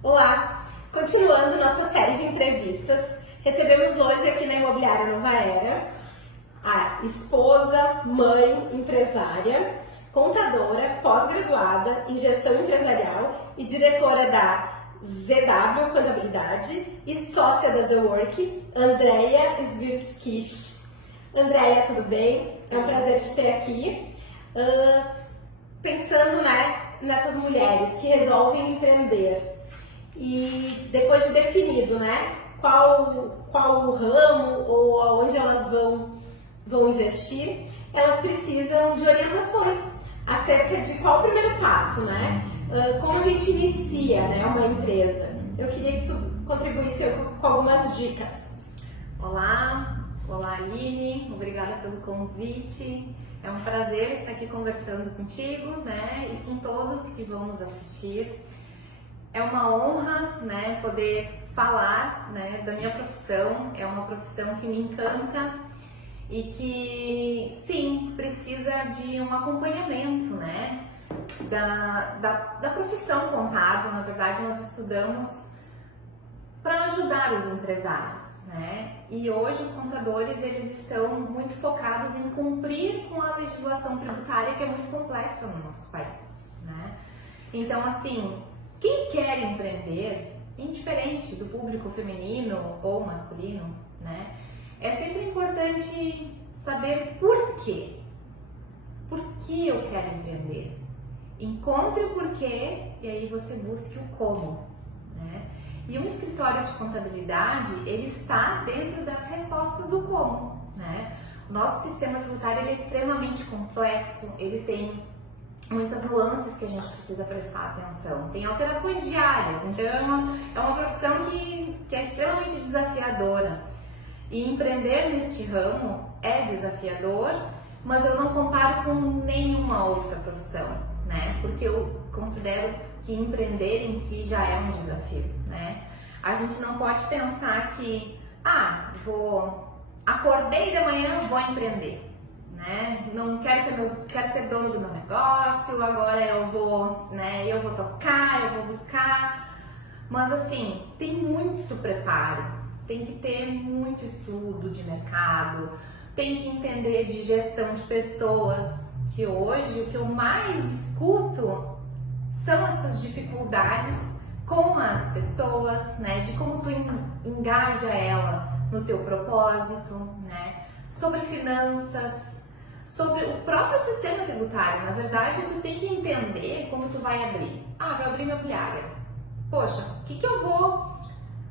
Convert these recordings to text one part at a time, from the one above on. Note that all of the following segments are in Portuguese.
Olá! Continuando nossa série de entrevistas, recebemos hoje aqui na Imobiliária Nova Era a esposa, mãe, empresária, contadora, pós-graduada em gestão empresarial e diretora da ZW Contabilidade e sócia da The Work, Andréia Svirtskich. Andréia, tudo bem? É um prazer te ter aqui. Pensando, nessas mulheres que resolvem empreender e depois de definido, qual o ramo ou aonde elas vão investir, elas precisam de orientações acerca de qual o primeiro passo, como a gente inicia, uma empresa. Eu queria que tu contribuísse com algumas dicas. Olá Aline, obrigada pelo convite. É um prazer estar aqui conversando contigo, e com todos que vão nos assistir. É uma honra, poder falar, da minha profissão. É uma profissão que me encanta e que, sim, precisa de um acompanhamento, da profissão contábil. Na verdade, nós estudamos para ajudar os empresários, E hoje os contadores, eles estão muito focados em cumprir com a legislação tributária, que é muito complexa no nosso país, Então, assim, quem quer empreender, indiferente do público feminino ou masculino, é sempre importante saber por quê. Por que eu quero empreender? Encontre o porquê e aí você busque o como, E um escritório de contabilidade, ele está dentro das respostas do como, O nosso sistema tributário, ele é extremamente complexo, ele tem muitas nuances que a gente precisa prestar atenção, tem alterações diárias, então é uma profissão que é extremamente desafiadora. E empreender neste ramo é desafiador, mas eu não comparo com nenhuma outra profissão, Porque eu considero que empreender em si já é um desafio, A gente não pode pensar que, acordei de manhã, vou empreender, Não quero ser dono do meu negócio, agora eu vou tocar, eu vou buscar. Mas assim, tem muito preparo, tem que ter muito estudo de mercado, tem que entender de gestão de pessoas, que hoje o que eu mais escuto são essas dificuldades com as pessoas, de como tu engaja ela no teu propósito, sobre finanças, sobre o próprio sistema tributário. Na verdade, tu tem que entender como tu vai abrir. Vai abrir imobiliária. Poxa, o que eu vou,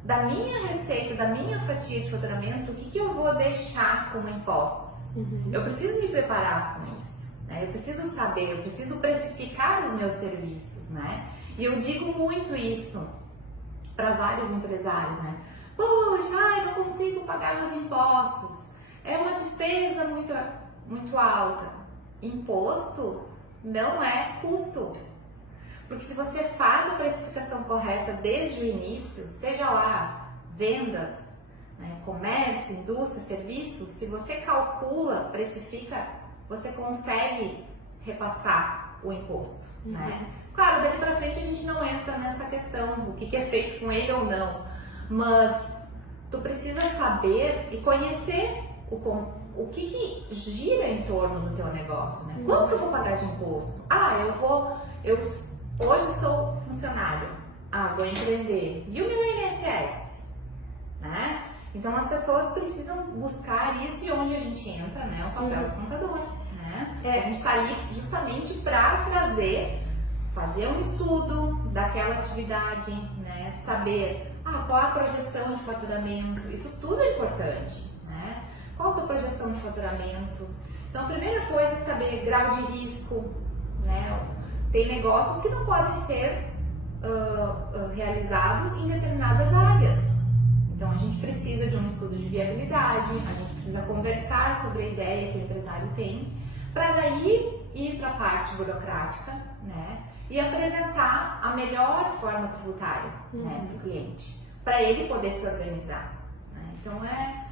da minha receita, da minha fatia de faturamento, o que eu vou deixar como impostos? Eu preciso me preparar com isso, Eu preciso saber, eu preciso precificar os meus serviços, E eu digo muito isso para vários empresários, Poxa, eu não consigo pagar meus impostos. É uma despesa muito alta. Imposto não é custo. Porque se você faz a precificação correta desde o início, seja lá vendas, comércio, indústria, serviço, se você calcula, precifica, você consegue repassar o imposto, Claro, daqui para frente a gente não entra nessa questão, o que é feito com ele ou não, mas tu precisa saber e conhecer o que gira em torno do teu negócio, Quanto que eu vou pagar de imposto? Eu hoje sou funcionário, vou empreender, e o meu INSS, Então as pessoas precisam buscar isso, e onde a gente entra, o papel do contador, A gente está ali justamente para fazer um estudo daquela atividade, saber qual a projeção de faturamento, isso tudo é importante, Qual a tua projeção de faturamento? Então a primeira coisa é saber grau de risco, Tem negócios que não podem ser realizados em determinadas áreas, então a gente precisa de um estudo de viabilidade, a gente precisa conversar sobre a ideia que o empresário tem, para daí ir para a parte burocrática, E apresentar a melhor forma tributária para o cliente, para ele poder se organizar. Então é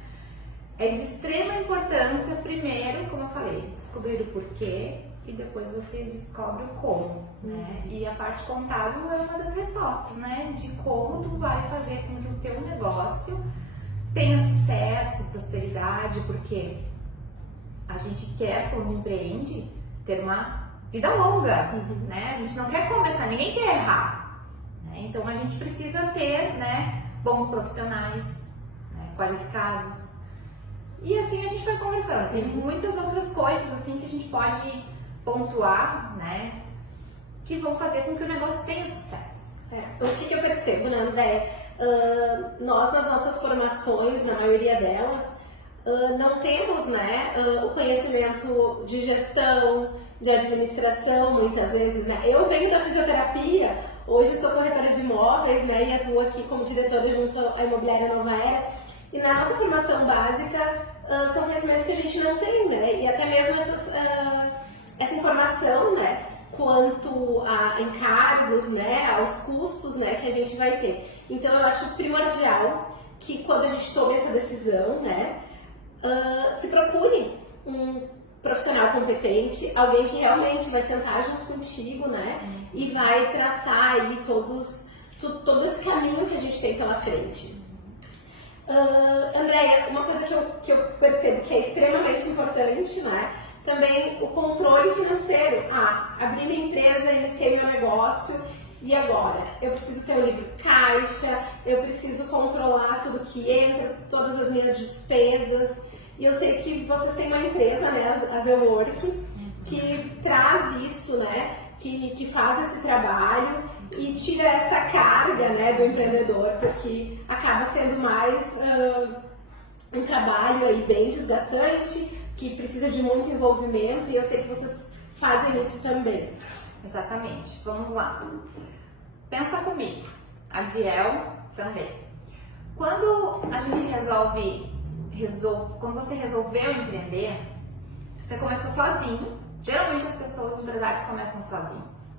de extrema importância, primeiro, como eu falei, descobrir o porquê e depois você descobre o como, né? E a parte contábil é uma das respostas, né? De como tu vai fazer com que o teu negócio tenha sucesso, prosperidade, porque a gente quer, quando empreende, ter uma vida longa, né? A gente não quer começar, ninguém quer errar, né? Então a gente precisa ter, né, bons profissionais, né, qualificados. E assim a gente vai conversando. Tem muitas outras coisas assim que a gente pode pontuar, né, que vão fazer com que o negócio tenha sucesso. O que eu percebo, né, André? Nós, nas nossas formações, na maioria delas, não temos, né, o conhecimento de gestão, de administração, muitas vezes, né? Eu venho da fisioterapia, hoje sou corretora de imóveis, né, e atuo aqui como diretora junto à Imobiliária Nova Era. E na nossa formação básica, são conhecimentos que a gente não tem, né? E até mesmo essa informação, né, quanto a encargos, né, aos custos, né, que a gente vai ter. Então eu acho primordial que quando a gente toma essa decisão, né, se procure um profissional competente, alguém que realmente vai sentar junto contigo, né, e vai traçar aí todo esse caminho que a gente tem pela frente. Andréia, uma coisa que eu percebo que é extremamente importante, né, também o controle financeiro. Abri minha empresa, iniciei meu negócio e agora? Eu preciso ter um livro caixa, eu preciso controlar tudo que entra, todas as minhas despesas. E eu sei que vocês têm uma empresa, né, a Zework, que traz isso, né, que faz esse trabalho e tira essa carga, né, do empreendedor, porque acaba sendo mais um trabalho aí bem desgastante, que precisa de muito envolvimento, e eu sei que vocês fazem isso também. Exatamente. Vamos lá. Pensa comigo. Adiel também. Quando a gente quando você resolveu empreender, você começou sozinho. Geralmente as pessoas, os empresários, começam sozinhos.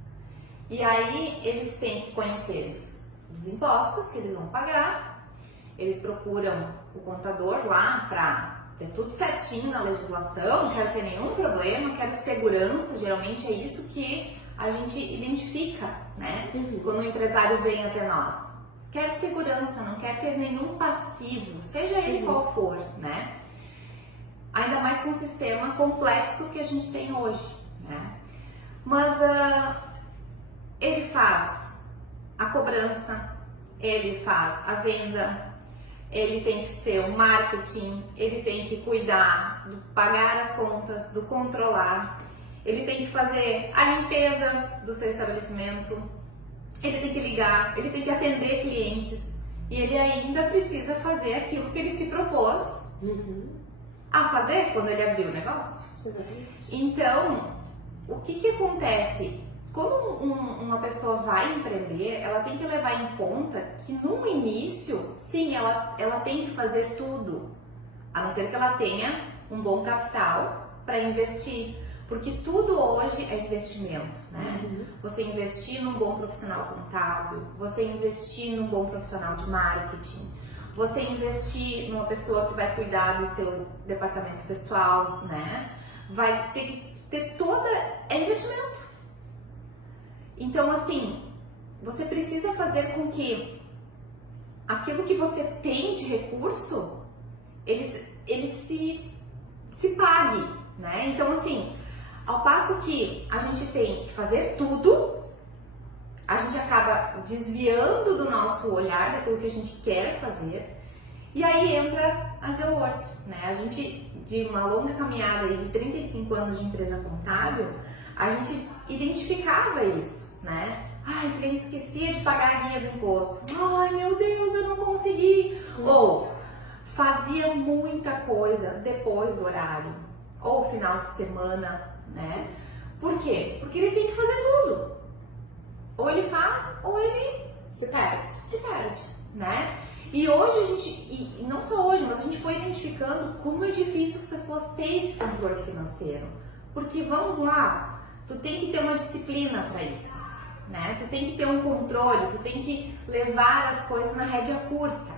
E aí eles têm que conhecer os impostos que eles vão pagar, eles procuram o contador lá para ter tudo certinho na legislação, não quero ter nenhum problema, quero segurança, geralmente é isso que a gente identifica, né? Quando o empresário vem até nós. Quer segurança, não quer ter nenhum passivo, seja ele qual for, né? Ainda mais com o sistema complexo que a gente tem hoje, né? Mas ele faz a cobrança, ele faz a venda, ele tem que ser o marketing, ele tem que cuidar do pagar as contas, do controlar, ele tem que fazer a limpeza do seu estabelecimento, ele tem que ligar, ele tem que atender clientes e ele ainda precisa fazer aquilo que ele se propôs a fazer quando ele abriu o negócio. Então, o que acontece? Quando uma pessoa vai empreender, ela tem que levar em conta que no início, sim, ela tem que fazer tudo, a não ser que ela tenha um bom capital para investir, porque tudo hoje é investimento, né? Você investir num bom profissional contábil, você investir num bom profissional de marketing, você investir numa pessoa que vai cuidar do seu departamento pessoal, né? Vai ter toda... é investimento. Então, assim, você precisa fazer com que aquilo que você tem de recurso, ele se pague, né? Então, assim, ao passo que a gente tem que fazer tudo, a gente acaba desviando do nosso olhar daquilo que a gente quer fazer, e aí entra a Zework, né? A gente, de uma longa caminhada aí de 35 anos de empresa contábil, a gente identificava isso, né? Ai, eu esquecia de pagar a guia do imposto. Ai, meu Deus, eu não consegui. Ou fazia muita coisa depois do horário, ou final de semana, né? Por quê? Porque ele tem que fazer tudo. Ou ele faz, ou ele se perde, né? E hoje a gente, e não só hoje, mas a gente foi identificando como é difícil as pessoas terem esse controle financeiro. Porque, vamos lá, tu tem que ter uma disciplina para isso, né? Tu tem que ter um controle, tu tem que levar as coisas na rédea curta.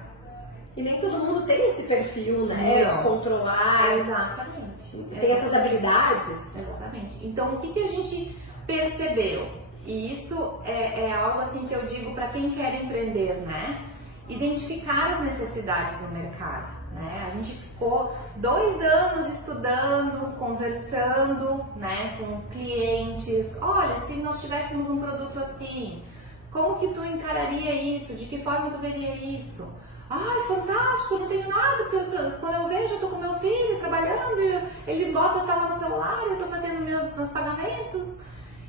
E nem todo mundo tem esse perfil, né? De controlar. Exatamente. Tem essas habilidades. Exatamente. Então, o que a gente percebeu? E isso é algo assim que eu digo para quem quer empreender, né? Identificar as necessidades no mercado, né? A gente ficou 2 anos estudando, conversando, né, com clientes. Olha, se nós tivéssemos um produto assim, como que tu encararia isso? De que forma tu veria isso? Ai, fantástico, não tenho nada, porque quando eu vejo, eu tô com meu filho trabalhando, ele bota a tela no celular, eu tô fazendo meus pagamentos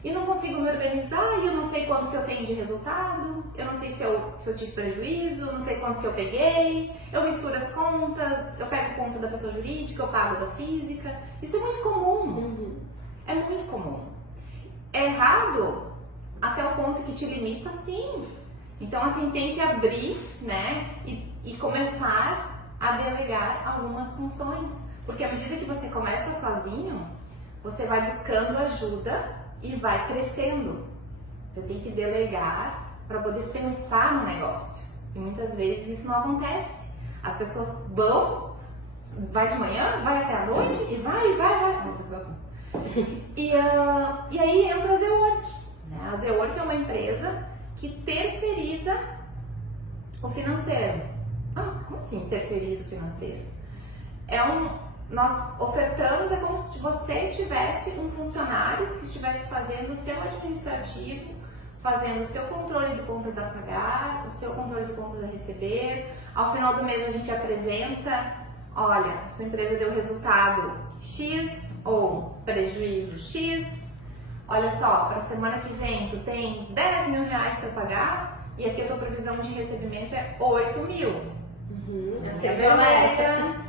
e não consigo me organizar, e eu não sei quanto que eu tenho de resultado, eu não sei se eu tive prejuízo, eu não sei quanto que eu peguei, eu misturo as contas, eu pego conta da pessoa jurídica, eu pago da física. Isso é muito comum, é muito comum. É errado até o ponto que te limita, sim. Então, assim, tem que abrir, né, e começar a delegar algumas funções. Porque à medida que você começa sozinho, você vai buscando ajuda e vai crescendo. Você tem que delegar para poder pensar no negócio. E muitas vezes isso não acontece. As pessoas vai de manhã, vai até a noite e vai. E aí entra a Zework. A Zework é uma empresa que terceiriza o financeiro. Como assim terceiriza o financeiro? Nós ofertamos, é como se você tivesse um funcionário que estivesse fazendo o seu administrativo, fazendo o seu controle de contas a pagar, o seu controle de contas a receber. Ao final do mês a gente apresenta, olha, sua empresa deu resultado X ou prejuízo X. Olha só, para a semana que vem tu tem 10 mil reais para pagar e aqui a tua previsão de recebimento é 8 mil. Seja meta.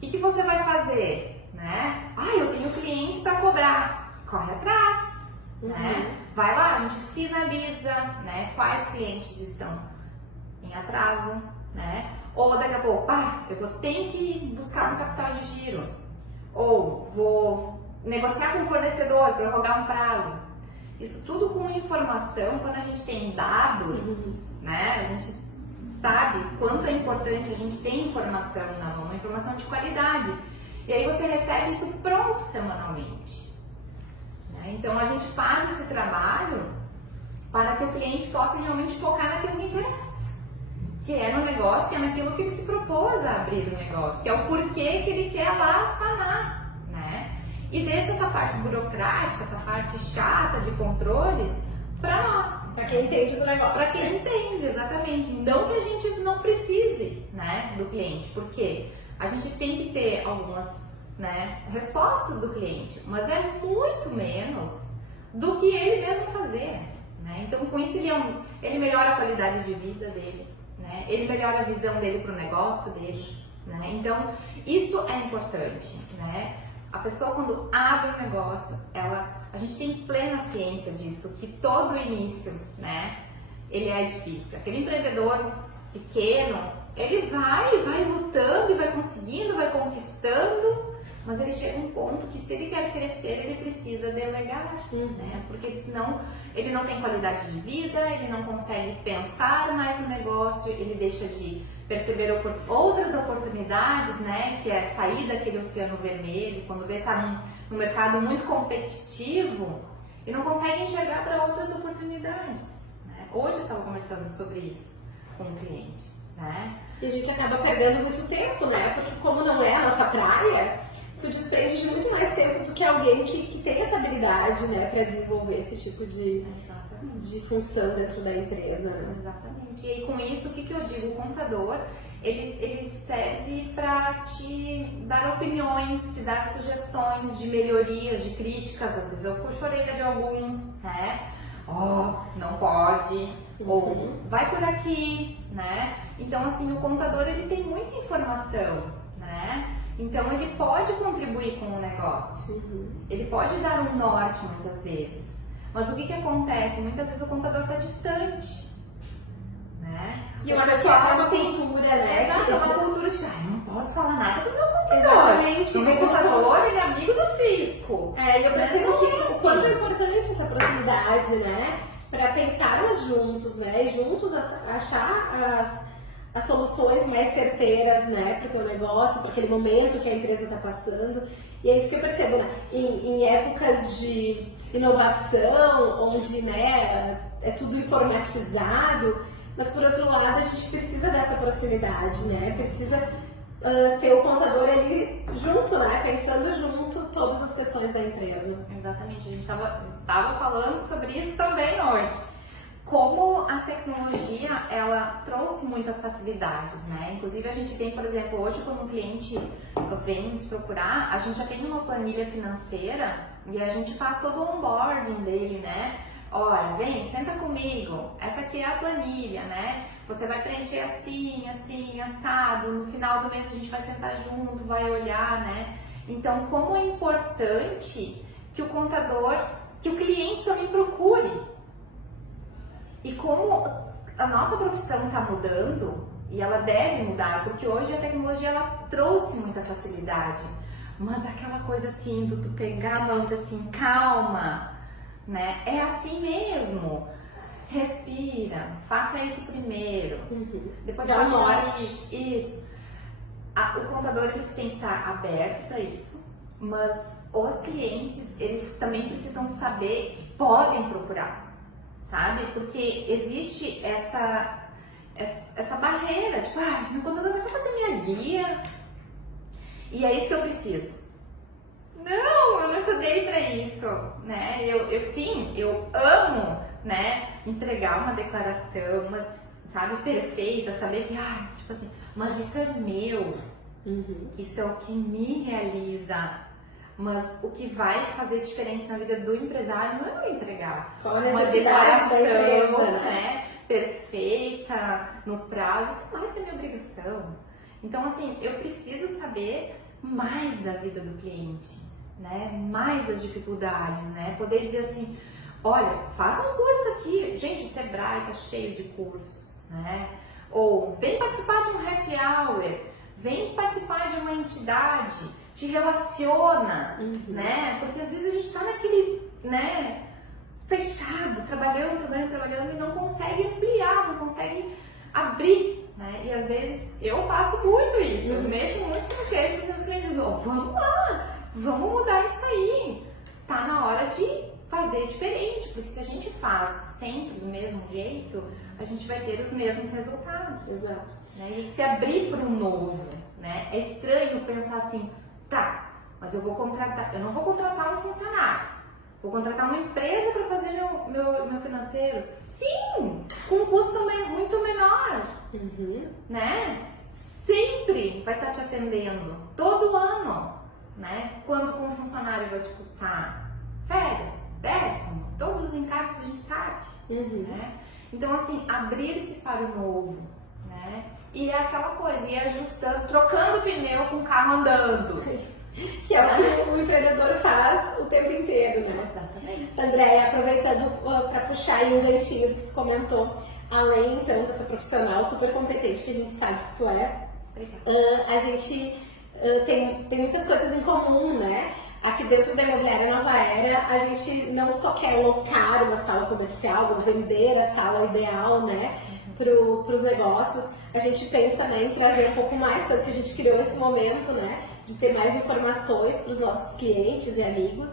O que você vai fazer? Né? Eu tenho clientes para cobrar. Corre atrás. Né? Vai lá, a gente sinaliza, né, quais clientes estão em atraso. Né? Ou daqui a pouco, eu tenho que buscar um capital de giro. Ou vou negociar com o fornecedor, prorrogar um prazo. Isso tudo com informação, quando a gente tem dados, né, a gente sabe quanto é importante a gente ter informação na mão, uma informação de qualidade. E aí você recebe isso pronto semanalmente. Né? Então a gente faz esse trabalho para que o cliente possa realmente focar naquilo que interessa, que é no negócio, que é naquilo que ele se propôs a abrir o negócio, que é o porquê que ele quer lá sanar. E deixa essa parte burocrática, essa parte chata de controles para nós. Para quem entende do negócio. Para quem entende, exatamente. Não que a gente não precise, né, do cliente, porque a gente tem que ter algumas, né, respostas do cliente, mas é muito menos do que ele mesmo fazer. Né? Então, com isso, ele melhora a qualidade de vida dele, né? Ele melhora a visão dele para o negócio dele. Né? Então, isso é importante. Né? A pessoa, quando abre um negócio, a gente tem plena ciência disso, que todo início, né, ele é difícil. Aquele empreendedor pequeno, ele vai lutando e vai conseguindo, vai conquistando, mas ele chega a um ponto que, se ele quer crescer, ele precisa delegar, né? Porque senão ele não tem qualidade de vida, ele não consegue pensar mais no negócio, ele deixa de perceber outras oportunidades, né? Que é sair daquele oceano vermelho, quando vê que está num mercado muito competitivo e não consegue enxergar para outras oportunidades. Né? Hoje eu estava conversando sobre isso com um cliente. Né? E a gente acaba perdendo muito tempo, né? Porque como não é a nossa praia, tu despende de muito mais tempo do que alguém que tem essa habilidade, né, para desenvolver esse tipo de função dentro da empresa. Né? Exatamente. E aí, com isso, o que eu digo? O contador, ele serve para te dar opiniões, te dar sugestões de melhorias, de críticas. Às vezes eu puxo a orelha de alguns, né? Não pode, ou vai por aqui, né? Então, assim, o contador, ele tem muita informação, né? Então, ele pode contribuir com o negócio, ele pode dar um norte muitas vezes, mas o que acontece? Muitas vezes o contador está distante, né? E eu acho que é uma cultura, né? Exato, é uma cultura de, eu não posso falar nada pro meu contador. Exatamente. O meu contador, ele é amigo do fisco. E eu percebo que o quanto é importante essa proximidade, né? Para pensarmos juntos, né? E juntos achar as soluções mais certeiras, né, para o teu negócio, para aquele momento que a empresa está passando. E é isso que eu percebo, né? Em épocas de inovação, onde, né, é tudo informatizado, mas por outro lado a gente precisa dessa proximidade, né? Precisa ter o contador ali junto, né? Pensando junto todas as questões da empresa. Exatamente, a gente estava falando sobre isso também hoje. Como a tecnologia, ela trouxe muitas facilidades, né? Inclusive a gente tem, por exemplo, hoje quando um cliente vem nos procurar, a gente já tem uma planilha financeira e a gente faz todo o onboarding dele, né? Olha, vem, senta comigo, essa aqui é a planilha, né? Você vai preencher assim, assim, assado, no final do mês a gente vai sentar junto, vai olhar, né? Então, como é importante que o contador, que o cliente também procure. E como a nossa profissão está mudando, e ela deve mudar, porque hoje a tecnologia ela trouxe muita facilidade, mas aquela coisa assim, do tu pegar a mão e dizer assim, calma, né? É assim mesmo. Respira, faça isso primeiro, depois faça isso. O contador eles tem que estar aberto para isso, mas os clientes eles também precisam saber que podem procurar, sabe? Porque existe essa barreira, tipo, meu contador vai só fazer minha guia e é isso que eu preciso. Não, eu não estudei para isso, né? Eu amo, né, entregar uma declaração, mas, sabe, perfeita, saber que, tipo assim, mas isso é meu, isso é o que me realiza, mas o que vai fazer diferença na vida do empresário não é eu entregar uma declaração, né, perfeita, no prazo, isso não vai ser minha obrigação. Então, assim, eu preciso saber mais da vida do cliente, né, mais das dificuldades, né, poder dizer assim, olha, faça um curso aqui. Gente, o Sebrae tá cheio de cursos, né? Ou vem participar de um happy hour, vem participar de uma entidade, te relaciona, né? Porque às vezes a gente tá naquele, né, fechado, trabalhando e não consegue ampliar, não consegue abrir, né? E às vezes eu faço muito isso, eu mexo muito com queixo dos meus clientes, vamos lá, vamos mudar isso aí. Tá na hora de fazer diferente, porque se a gente faz sempre do mesmo jeito, a gente vai ter os mesmos resultados. Exato. Né? E se abrir para o novo, né? É estranho pensar assim, tá, mas eu não vou contratar um funcionário, vou contratar uma empresa para fazer meu financeiro. Sim, com um custo muito menor, né? Sempre vai estar te atendendo, todo ano, né? Quando com um funcionário vai te custar férias, décimo, todos os encargos a gente sabe, né? Então, assim, abrir-se para o novo, né? E é aquela coisa, ir ajustando, trocando pneu com o carro andando. Que é o que o empreendedor faz o tempo inteiro, né? Exatamente. Andréia, aproveitando para puxar aí um ganchinho que tu comentou, além, então, dessa profissional super competente que a gente sabe que tu é, a gente tem muitas coisas em comum, né? Aqui dentro da Imobiliária Nova Era, a gente não só quer locar uma sala comercial, ou vender a sala ideal, né, para os negócios, a gente pensa, né, em trazer um pouco mais, tanto que a gente criou esse momento, né, de ter mais informações para os nossos clientes e amigos.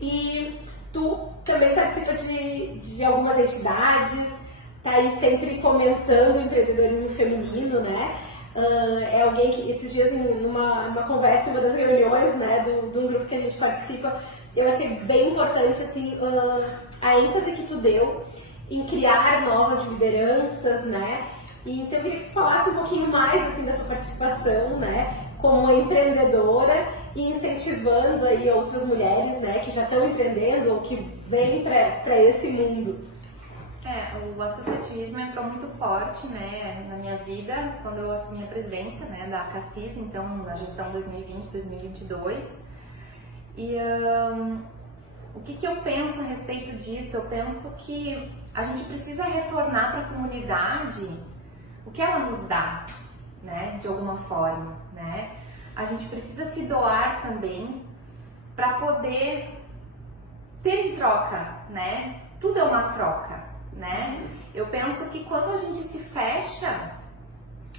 E tu também participa de algumas entidades, tá aí sempre fomentando o empreendedorismo feminino, né? É alguém que esses dias numa conversa, em uma das reuniões, né, de um grupo que a gente participa, eu achei bem importante assim, a ênfase que tu deu em criar novas lideranças, né? E então eu queria que tu falasse um pouquinho mais assim da tua participação, né, como empreendedora e incentivando aí outras mulheres, né, que já estão empreendendo ou que vêm para esse mundo. O associativismo entrou muito forte, né, na minha vida quando eu assumi a presidência, né, da Cassis, então na gestão 2020-2022. E o que eu penso a respeito disso? Eu penso que a gente precisa retornar para a comunidade o que ela nos dá, né, de alguma forma, né? A gente precisa se doar também para poder ter em troca, né? Tudo é uma troca, né? Eu penso que quando a gente se fecha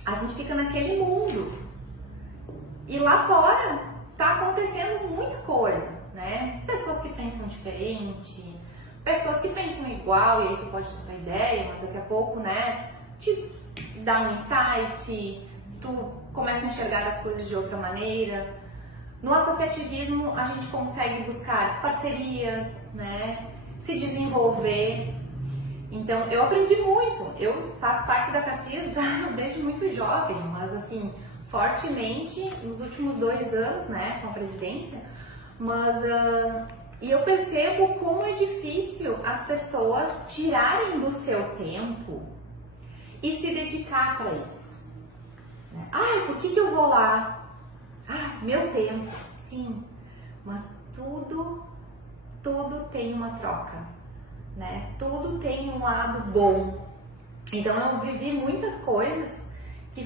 a gente fica naquele mundo. E lá fora tá acontecendo muita coisa, né? Pessoas que pensam diferente, pessoas que pensam igual, e aí tu pode ter uma ideia, mas daqui a pouco, né, te dá um insight, tu começa a enxergar as coisas de outra maneira. No associativismo a gente consegue buscar parcerias, né, se desenvolver. Então eu aprendi muito, eu faço parte da Caxias já desde muito jovem, mas assim, fortemente nos últimos 2 anos, né, com a presidência, mas e eu percebo como é difícil as pessoas tirarem do seu tempo e se dedicar para isso. Né? Ai, por que eu vou lá? Ah, meu tempo, sim, mas tudo tem uma troca, né? Tudo tem um lado bom. Então eu vivi muitas coisas que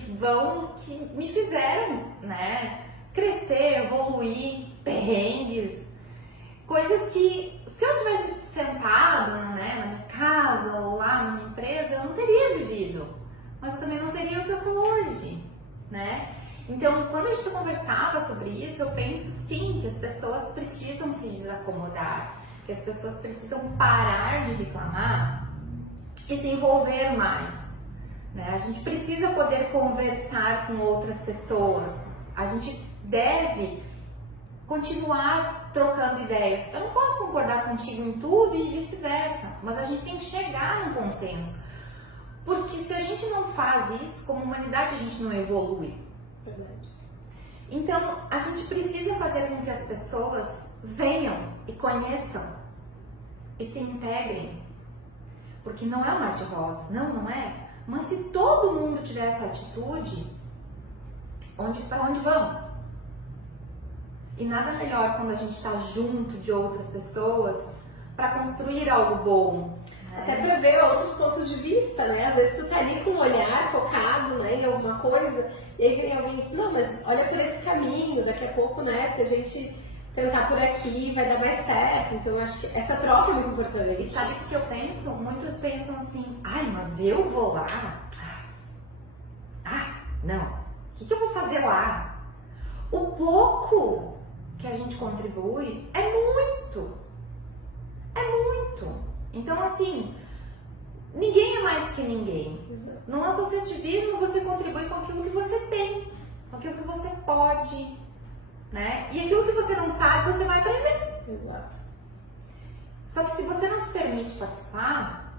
me fizeram, né, crescer, evoluir, perrengues, coisas que se eu tivesse sentado, né, na minha casa ou lá na minha empresa, eu não teria vivido, mas eu também não seria o que eu sou hoje, né? Então, quando a gente conversava sobre isso, eu penso sim que as pessoas precisam se desacomodar, que as pessoas precisam parar de reclamar e se envolver mais. Né? A gente precisa poder conversar com outras pessoas, a gente deve continuar trocando ideias. Eu não posso concordar contigo em tudo e vice-versa, mas a gente tem que chegar num consenso, porque se a gente não faz isso, como humanidade a gente não evolui. Verdade. Então, a gente precisa fazer com que as pessoas venham e conheçam e se integrem, porque não é um mar de rosas, não é. Mas se todo mundo tiver essa atitude, para onde vamos? E nada melhor quando a gente está junto de outras pessoas para construir algo bom. Até para ver outros pontos de vista, né? Às vezes tu tá ali com um olhar focado, né, em alguma coisa, e aí vem alguém e diz, não, mas olha por esse caminho, daqui a pouco, né, se a gente tentar por aqui, vai dar mais certo. Então eu acho que essa troca é muito importante. E sabe o que eu penso? Muitos pensam assim, ai, mas eu vou lá? Não, o que eu vou fazer lá? O pouco que a gente contribui é muito. É muito. Então, assim, ninguém é mais que ninguém. Exato. No associativismo, você contribui com aquilo que você tem, com aquilo que você pode, né? E aquilo que você não sabe, você vai aprender. Exato. Só que se você não se permite participar,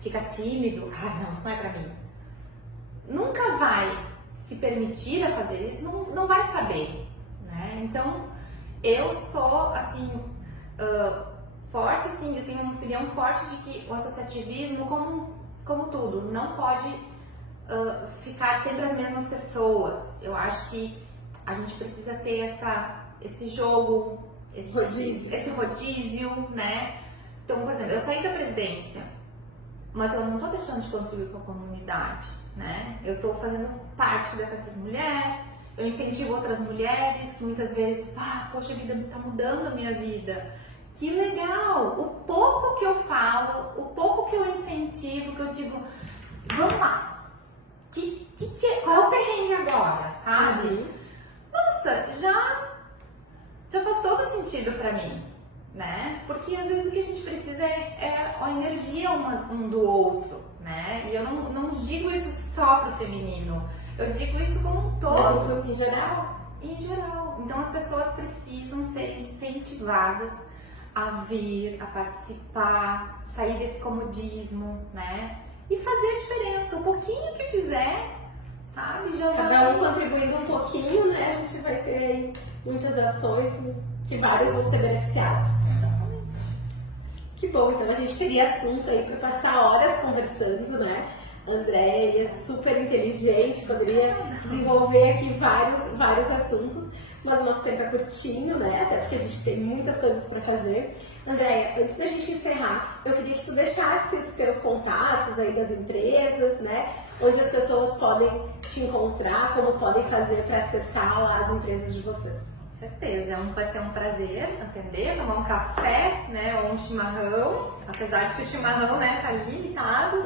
fica tímido, não, isso não é pra mim. Nunca vai se permitir a fazer isso, não vai saber, né? Então, eu sou, assim, forte, assim, eu tenho uma opinião forte de que o associativismo, como tudo, não pode ficar sempre as mesmas pessoas. Eu acho que a gente precisa ter esse jogo, esse rodízio, né? Então, por exemplo, eu saí da presidência, mas eu não estou deixando de contribuir com a comunidade, né? Eu estou fazendo parte da Caxias Mulher, eu incentivo outras mulheres que muitas vezes, poxa vida, está mudando a minha vida. Que legal! O pouco que eu falo, o pouco que eu incentivo, que eu digo, vamos lá, qual é o perrengue agora, sabe? Nossa, já faz todo sentido pra mim, né? Porque às vezes o que a gente precisa é a energia um do outro, né? E eu não digo isso só pro feminino, eu digo isso como um todo. Em geral? Em geral. Então as pessoas precisam ser incentivadas a vir, a participar, sair desse comodismo, né? E fazer a diferença. O pouquinho que fizer, sabe? Já Cada um contribuindo um pouquinho, né? A gente vai ter aí muitas ações que vários vão ser beneficiados. Exatamente. Que bom, então a gente teria assunto aí para passar horas conversando, né? Andréia, super inteligente, poderia desenvolver aqui vários assuntos, mas o nosso tempo é curtinho, né? Até porque a gente tem muitas coisas para fazer. Andréia, antes da gente encerrar, eu queria que tu deixasse os teus contatos aí das empresas, né? Onde as pessoas podem te encontrar, como podem fazer para acessar lá as empresas de vocês. certeza, vai ser um prazer atender, tomar um café, né, ou um chimarrão, apesar de que o chimarrão, né, tá limitado,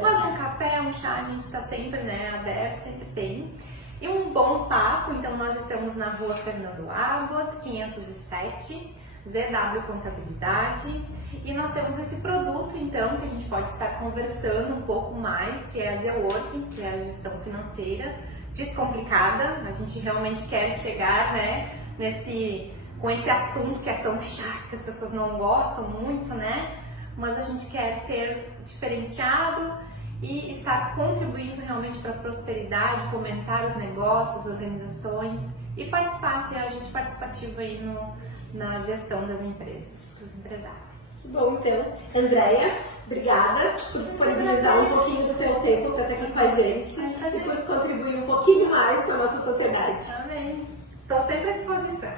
mas um café, um chá, a gente tá sempre, né, aberto, sempre tem. E um bom papo, então nós estamos na rua Fernando Abbott, 507, ZW Contabilidade, e nós temos esse produto, então, que a gente pode estar conversando um pouco mais, que é a ZWork, que é a gestão financeira descomplicada. A gente realmente quer chegar, né, com esse assunto que é tão chato, que as pessoas não gostam muito, né? Mas a gente quer ser diferenciado e estar contribuindo realmente para a prosperidade, fomentar os negócios, organizações e participar, ser agente participativo aí na gestão das empresas, dos empresários. Bom, então, Andréia, obrigada por disponibilizar um pouquinho do teu tempo para estar aqui com a gente e por contribuir um pouquinho mais com a nossa sociedade. Amém. Estou sempre à disposição.